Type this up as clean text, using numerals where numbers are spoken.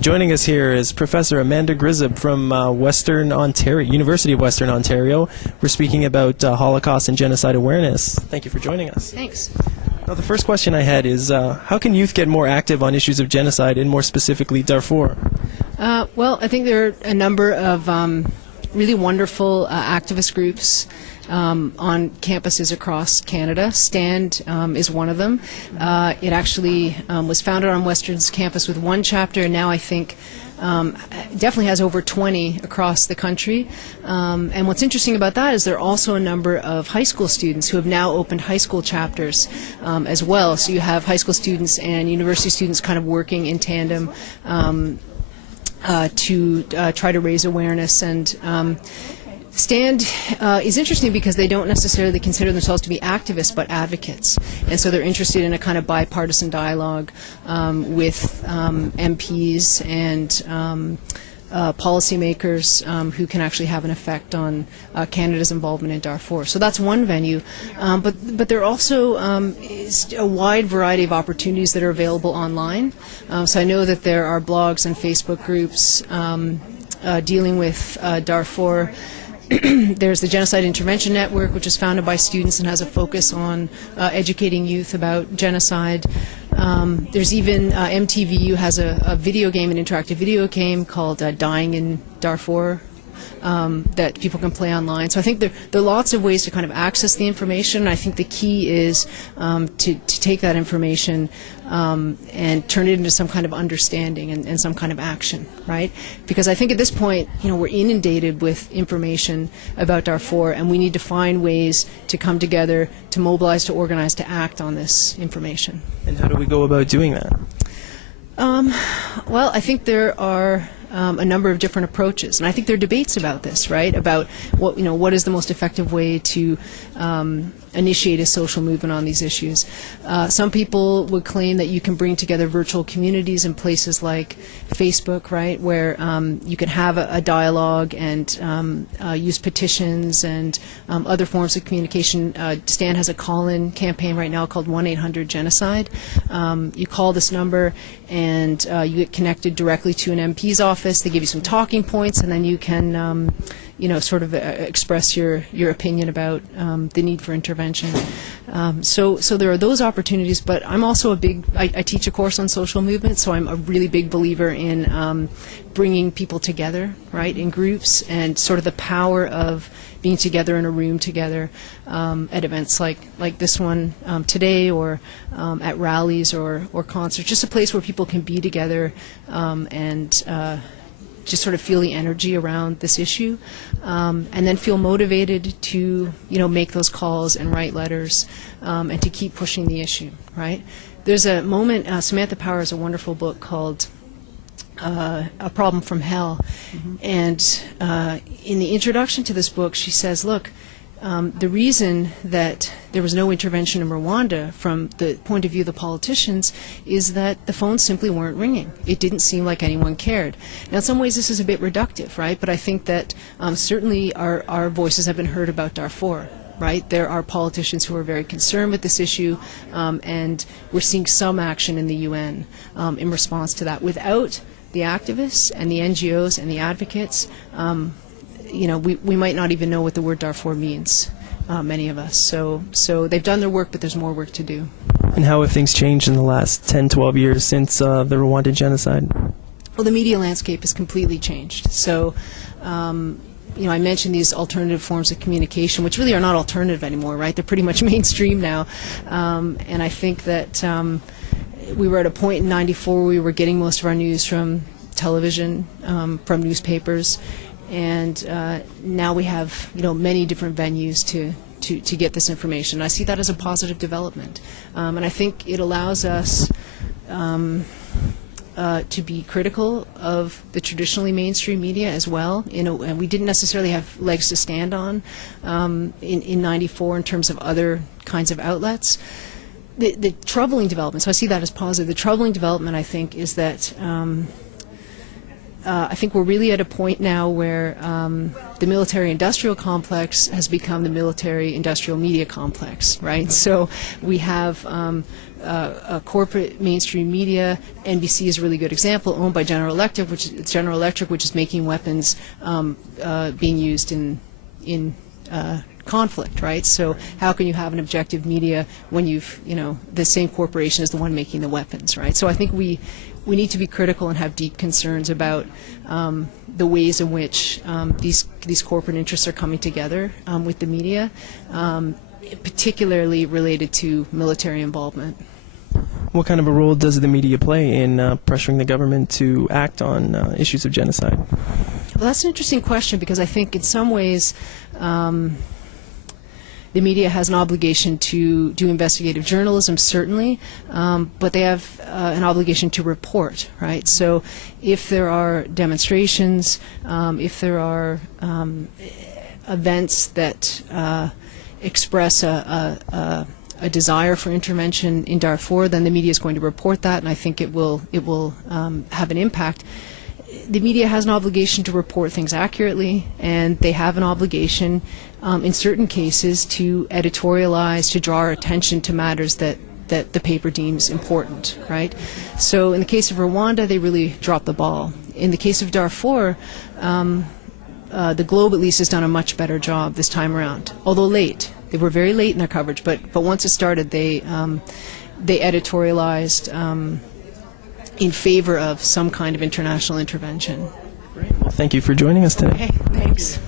Joining us here is Professor Amanda Grzyb from Western Ontario, University of Western Ontario. We're speaking about Holocaust and genocide awareness. Thank you for joining us. Thanks. Now, the first question I had is, how can youth get more active on issues of genocide, and more specifically Darfur? Well, I think there are a number of really wonderful activist groups on campuses across Canada. STAND is one of them. It actually was founded on Western's campus with one chapter, and now I think definitely has over 20 across the country. And what's interesting about that is there are also a number of high school students who have now opened high school chapters as well. So you have high school students and university students kind of working in tandem to try to raise awareness. And STAND is interesting because they don't necessarily consider themselves to be activists but advocates, and so they're interested in a kind of bipartisan dialogue with MPs and policymakers who can actually have an effect on Canada's involvement in Darfur. So that's one venue, but there are also is a wide variety of opportunities that are available online. So I know that there are blogs and Facebook groups dealing with Darfur. There's the Genocide Intervention Network, which is founded by students and has a focus on educating youth about genocide. There's even MTVU has a video game, an interactive video game called Dying in Darfur, that people can play online. So I think there are lots of ways to kind of access the information. I think the key is to take that information and turn it into some kind of understanding and some kind of action, right? Because I think at this point, we're inundated with information about Darfur, and we need to find ways to come together, to mobilize, to organize, to act on this information. And how do we go about doing that? Well, I think there are a number of different approaches, and I think there are debates about this, right? About what is the most effective way to initiate a social movement on these issues. Some people would claim that you can bring together virtual communities in places like Facebook, right, where you can have a dialogue and use petitions and other forms of communication. Stan has a call-in campaign right now called 1-800-GENOCIDE. You call this number and you get connected directly to an MP's office. They give you some talking points, and then you can sort of express your opinion about the need for intervention. So there are those opportunities, but I'm also I teach a course on social movement, so I'm a really big believer in bringing people together, right, in groups, and sort of the power of being together in a room together at events like this one today, or at rallies or concerts, just a place where people can be together and just sort of feel the energy around this issue, and then feel motivated to make those calls and write letters and to keep pushing the issue, right? There's a moment, Samantha Power has a wonderful book called A Problem from Hell, and in the introduction to this book she says, look, the reason that there was no intervention in Rwanda from the point of view of the politicians is that the phones simply weren't ringing. It didn't seem like anyone cared. Now, in some ways this is a bit reductive, right? But I think that certainly our voices have been heard about Darfur. Right? There are politicians who are very concerned with this issue, and we're seeing some action in the UN in response to that. Without the activists and the NGOs and the advocates, we might not even know what the word Darfur means, many of us. So they've done their work, but there's more work to do. And how have things changed in the last 10, 12 years since the Rwanda genocide? Well, the media landscape has completely changed. So I mentioned these alternative forms of communication, which really are not alternative anymore, right? They're pretty much mainstream now. And I think that we were at a point in '94 where we were getting most of our news from television, from newspapers, and now we have many different venues to get this information. I see that as a positive development, and I think it allows us to be critical of the traditionally mainstream media as well. And we didn't necessarily have legs to stand on in '94 in terms of other kinds of outlets. The troubling development, so I see that as positive. The troubling development, I think, is that I think we're really at a point now where the military-industrial complex has become the military-industrial media complex, right? So we have a corporate mainstream media. NBC is a really good example, owned by General Electric, which is making weapons being used in conflict, right? So how can you have an objective media when the same corporation is the one making the weapons, right? So I think we need to be critical and have deep concerns about the ways in which these corporate interests are coming together with the media, particularly related to military involvement. What kind of a role does the media play in pressuring the government to act on issues of genocide? Well, that's an interesting question, because I think in some ways the media has an obligation to do investigative journalism, certainly, but they have an obligation to report, right? So if there are demonstrations, if there are events that express a desire for intervention in Darfur, then the media is going to report that, and I think it will have an impact. The media has an obligation to report things accurately, and they have an obligation in certain cases to editorialize, to draw our attention to matters that the paper deems important, right? So in the case of Rwanda, they really dropped the ball. In the case of Darfur, the Globe at least has done a much better job this time around, although late. They were very late in their coverage, but once it started, they editorialized in favor of some kind of international intervention. Great. Well, thank you for joining us today. Okay, thanks.